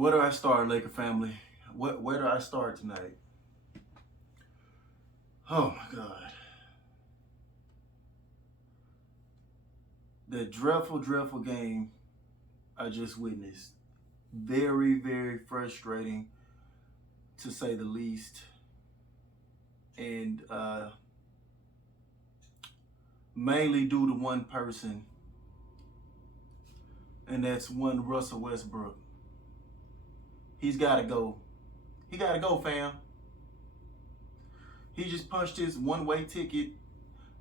Where do I start, Laker family? Where do I start tonight? Oh my God. The dreadful game I just witnessed. Very frustrating to say the least. And mainly due to one person, and that's one Russell Westbrook. He's got to go. He got to go, fam. He just punched his one-way ticket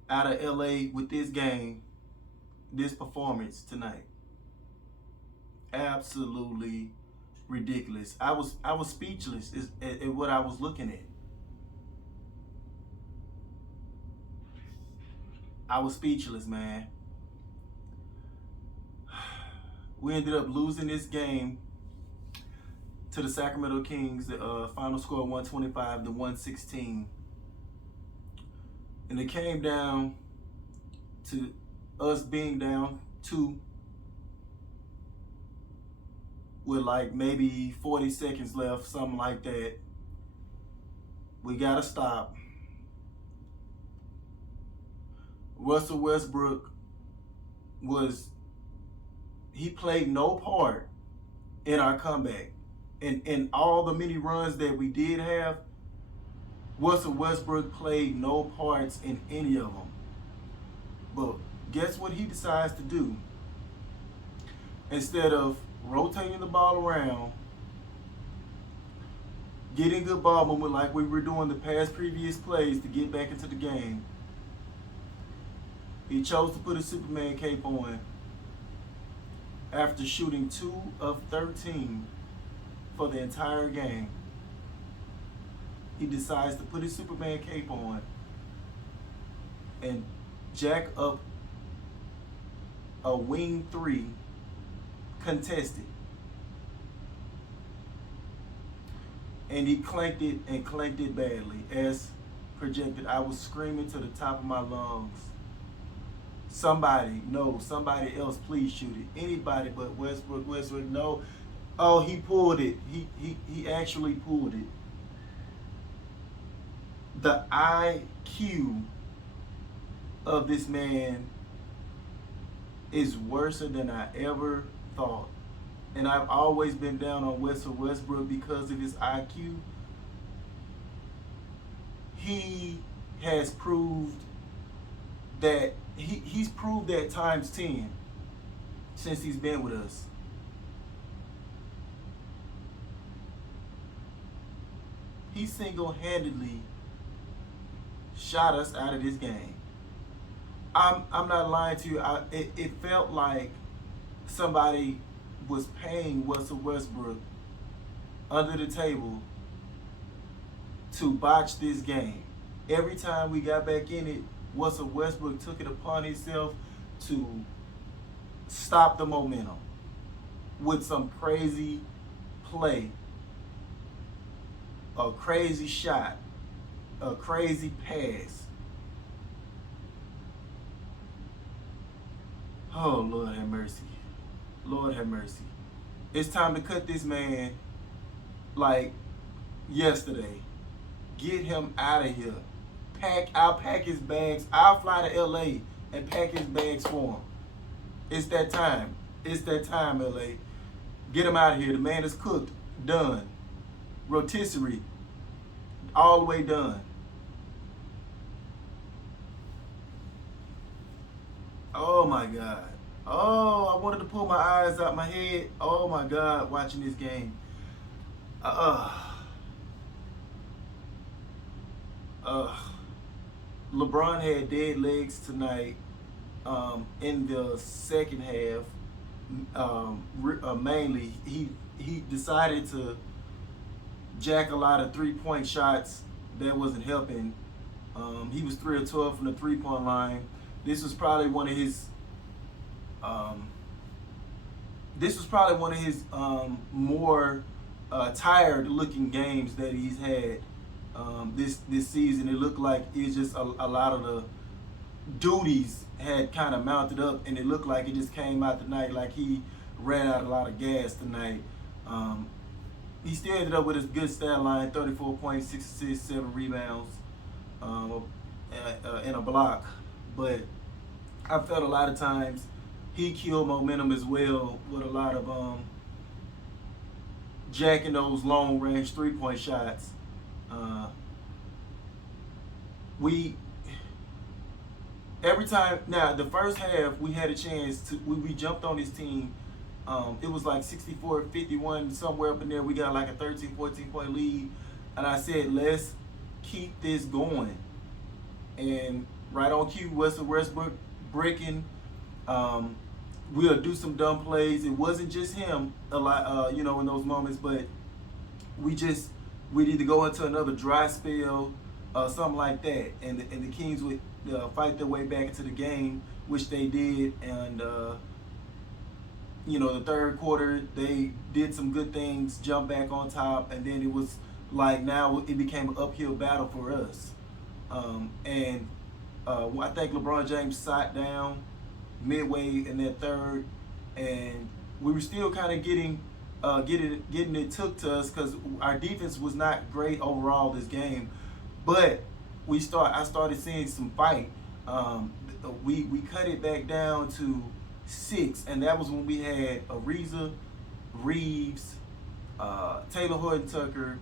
out of LA with this game, this performance tonight. Absolutely ridiculous. I was speechless at what I was looking at. I was speechless, man. We ended up losing this game to the Sacramento Kings. The final score 125 to 116. And it came down to us being down 2 with like maybe 40 seconds left, something like that. We got to stop. Russell Westbrook he played no part in our comeback. In all the many runs that we did have, Russell Westbrook played no parts in any of them. But guess what he decides to do? Instead of rotating the ball around, getting good ball movement like we were doing the past previous plays to get back into the game, he chose to put his Superman cape on after shooting 2 of 13 for the entire game. He decides to put his Superman cape on and jack up a wing 3 contested. And he clanked it badly. As projected, I was screaming to the top of my lungs. Somebody else, please shoot it. Anybody but Westbrook, no. Oh, he pulled it. He actually pulled it. The IQ of this man is worse than I ever thought. And I've always been down on Russell Westbrook because of his IQ. He has proved that he's proved that times 10 since he's been with us. He single-handedly shot us out of this game. I'm not lying to you. It felt like somebody was paying Russell Westbrook under the table to botch this game. Every time we got back in it, Russell Westbrook took it upon himself to stop the momentum with some crazy play, a crazy shot, a crazy pass. Oh, Lord have mercy. Lord have mercy. It's time to cut this man like yesterday. Get him out of here. I'll pack his bags. I'll fly to LA and pack his bags for him. It's that time. It's that time, LA. Get him out of here. The man is cooked. Done. Rotisserie. All the way done. Oh my God. Oh, I wanted to pull my eyes out my head. Oh my God, watching this game. LeBron had dead legs tonight in the second half. Mainly, he decided to jack a lot of three-point shots that wasn't helping. He was 3 of 12 from the three-point line. This was probably one of his. More tired-looking games that he's had this season. It looked like it's just a lot of the duties had kind of mounted up, and it looked like it just came out tonight like he ran out a lot of gas tonight. he still ended up with his good stat line: 34 points, 6 assists, 7 rebounds, um, and a block. But I felt a lot of times he killed momentum as well with a lot of jacking those long range 3-point shots. Uh, we every time now the first half we had a chance to we jumped on this team. It was like 64-51 somewhere up in there. We got like a 13 14 point lead, and I said let's keep this going. And right on cue, Westbrook breaking. um, we'll do some dumb plays. It wasn't just him a lot, in those moments, but we just we need to go into another dry spell, something like that, and the Kings would fight their way back into the game, which they did. And the third quarter they did some good things, jumped back on top, and then it was like now it became an uphill battle for us. And I think LeBron James sat down midway in that third, and we were still kind of getting it took to us because our defense was not great overall this game. But I started seeing some fight. We cut it back down to 6, and that was when we had Ariza, Reeves, Taylor Horton Tucker.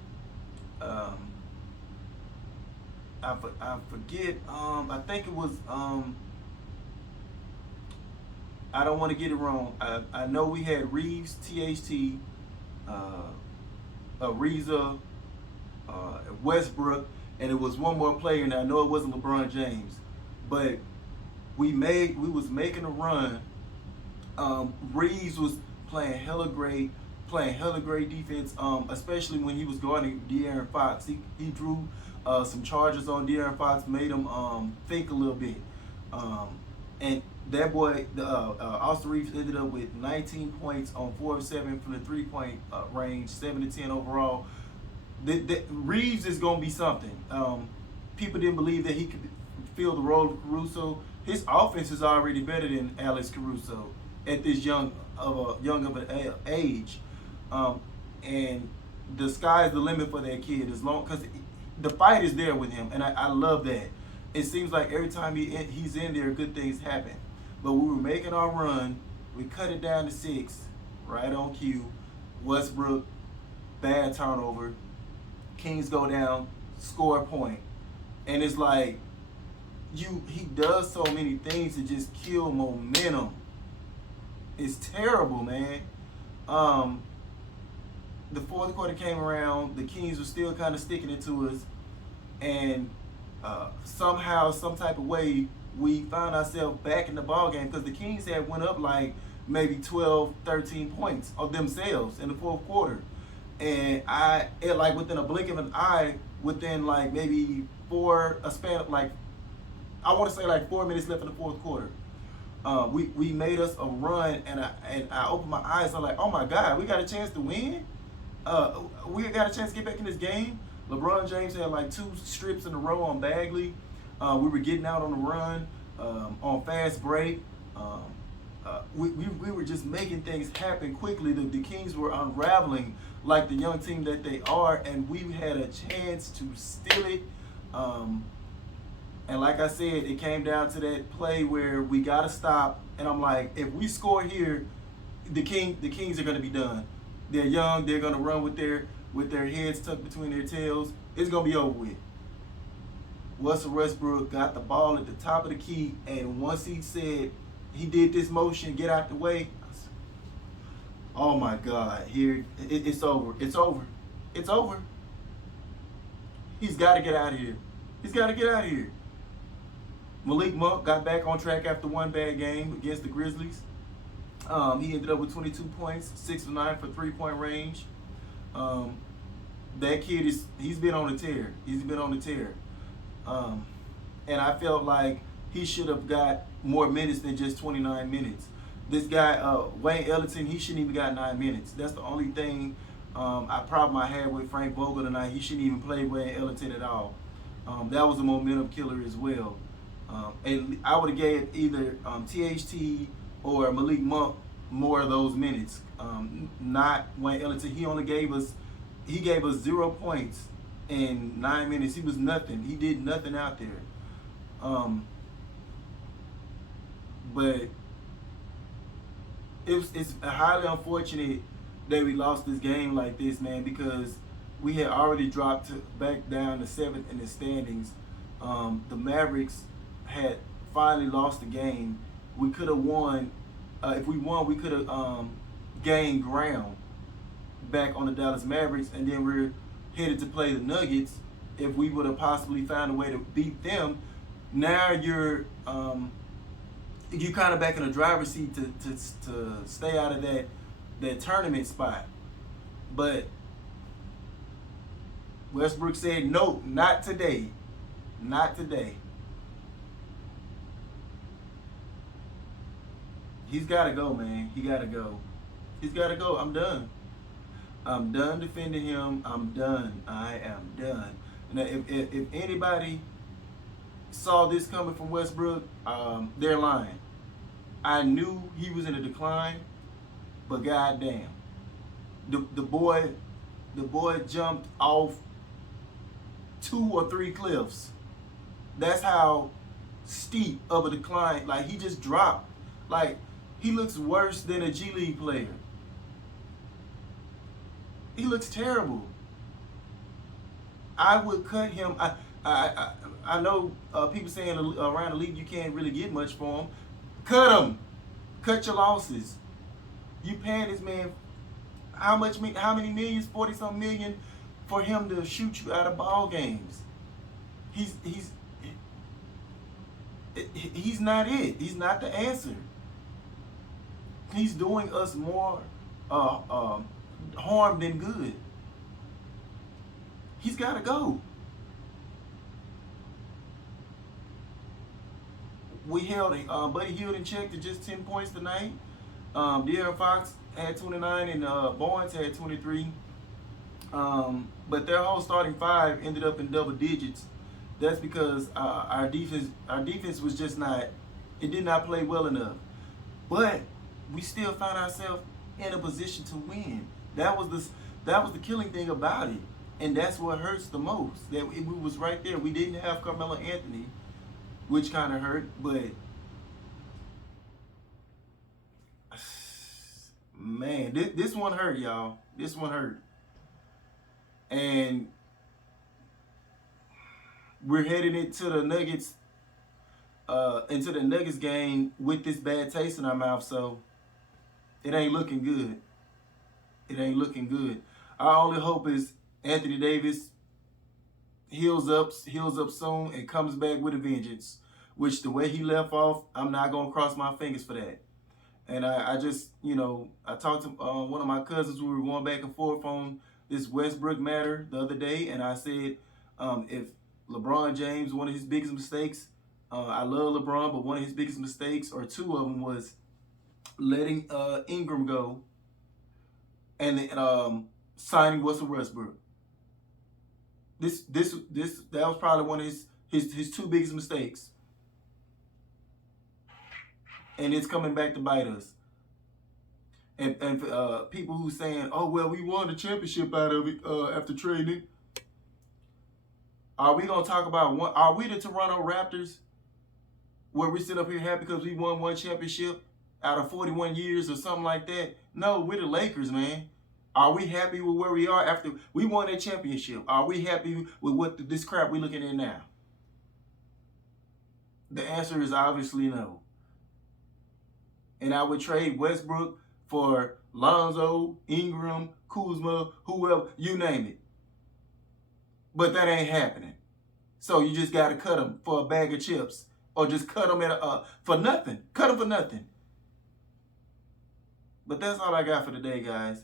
I forget. I think it was. I don't want to get it wrong. I know we had Reeves, THT, Ariza, Westbrook, and it was one more player, and I know it wasn't LeBron James, but we was making a run. Reeves was playing hella great defense, especially when he was guarding De'Aaron Fox. He drew some charges on De'Aaron Fox, made him think a little bit. And that boy, Austin Reeves, ended up with 19 points on 4 of 7 from the 3-point range, 7 to 10 overall. Reeves is going to be something. People didn't believe that he could fill the role of Caruso. His offense is already better than Alex Caruso at this young of an age. And the sky's the limit for that kid, as long because the fight is there with him, and I love that. It seems like every time he's in there, good things happen. But we were making our run. We cut it down to 6, right on cue. Westbrook, bad turnover. Kings go down, score a point. And it's like, he does so many things to just kill momentum. It's terrible, man. The fourth quarter came around. The Kings were still kind of sticking it to us. And somehow, some type of way, we found ourselves back in the ball game because the Kings had went up like maybe 12, 13 points of themselves in the fourth quarter. And like within a blink of an eye, within like maybe a span of like, I want to say like 4 minutes left in the fourth quarter, we made us a run, and I opened my eyes. I'm like, oh my God, we got a chance to win. We got a chance to get back in this game. LeBron James had like 2 strips in a row on Bagley. We were getting out on the run, on fast break. We were just making things happen quickly. The Kings were unraveling like the young team that they are, and we had a chance to steal it. And like I said, it came down to that play where we got to stop. And I'm like, if we score here, the Kings are going to be done. They're young. They're going to run with their heads tucked between their tails. It's going to be over with. Russell Westbrook got the ball at the top of the key, and once he said he did this motion, get out the way, oh my God, it's over. It's over. It's over. He's got to get out of here. He's got to get out of here. Malik Monk got back on track after one bad game against the Grizzlies. He ended up with 22 points, 6 of 9 for 3-point range. That kid he's been on a tear. He's been on a tear. And I felt like he should have got more minutes than just 29 minutes. This guy, Wayne Ellington, he shouldn't even got 9 minutes. That's the only thing problem I had with Frank Vogel tonight. He shouldn't even play Wayne Ellington at all. That was a momentum killer as well. And I would have gave either THT or Malik Monk more of those minutes. Not Wayne Ellington. He only gave us He gave us 0 points in 9 minutes. He was nothing. He did nothing out there. Um, but it's highly unfortunate that we lost this game like this, man, because we had already dropped back down to seventh in the standings. The Mavericks had finally lost the game. We could have won. If we won, we could have gained ground back on the Dallas Mavericks, and then we're headed to play the Nuggets. If we would have possibly found a way to beat them, now you're kind of back in the driver's seat to stay out of that tournament spot. But Westbrook said, "No, not today, not today." He's got to go, man. He got to go. He's got to go. I'm done. I'm done defending him. I'm done. I am done. Now, if anybody saw this coming from Westbrook, they're lying. I knew he was in a decline, but goddamn, the boy jumped off 2 or 3 cliffs. That's how steep of a decline. Like, he just dropped. Like, he looks worse than a G League player. He looks terrible. I would cut him. I know people saying around the league you can't really get much for him. Cut him. Cut your losses. You paying this man how many millions? 40-something million for him to shoot you out of ball games. He's not it. He's not the answer. He's doing us more harm than good. He's got to go. We held Buddy Hield in check to just 10 points tonight. De'Aaron Fox had 29 and Barnes had 23. But their whole starting 5 ended up in double digits. That's because our defense was just not. It did not play well enough. But we still found ourselves in a position to win. That was the killing thing about it, and that's what hurts the most. That we was right there. We didn't have Carmelo Anthony, which kind of hurt, but man, this one hurt, y'all. This one hurt, and we're heading into the Nuggets game with this bad taste in our mouth. So it ain't looking good. It ain't looking good. Our only hope is Anthony Davis heals up soon and comes back with a vengeance. Which, the way he left off, I'm not gonna cross my fingers for that. And I just, I talked to one of my cousins. We were going back and forth on this Westbrook matter the other day, and I said, if LeBron James, one of his biggest mistakes, I love LeBron, but one of his biggest mistakes, or 2 of them, was letting Ingram go and signing Russell Westbrook. That was probably one of his 2 biggest mistakes, and it's coming back to bite us. And people who saying, "Oh well, we won the championship out of it after trading." Are we gonna talk about one? Are we the Toronto Raptors, where we sit up here happy because we won 1 championship out of 41 years or something like that? No, we're the Lakers, man. Are we happy with where we are after we won that championship? Are we happy with this crap we're looking at now? The answer is obviously no. And I would trade Westbrook for Lonzo, Ingram, Kuzma, whoever, you name it. But that ain't happening. So you just got to cut them for a bag of chips, or just cut them for nothing. Cut them for nothing. But that's all I got for today, guys.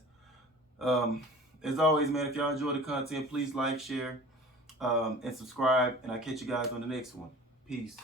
As always, man, if y'all enjoy the content, please like, share, and subscribe. And I'll catch you guys on the next one. Peace.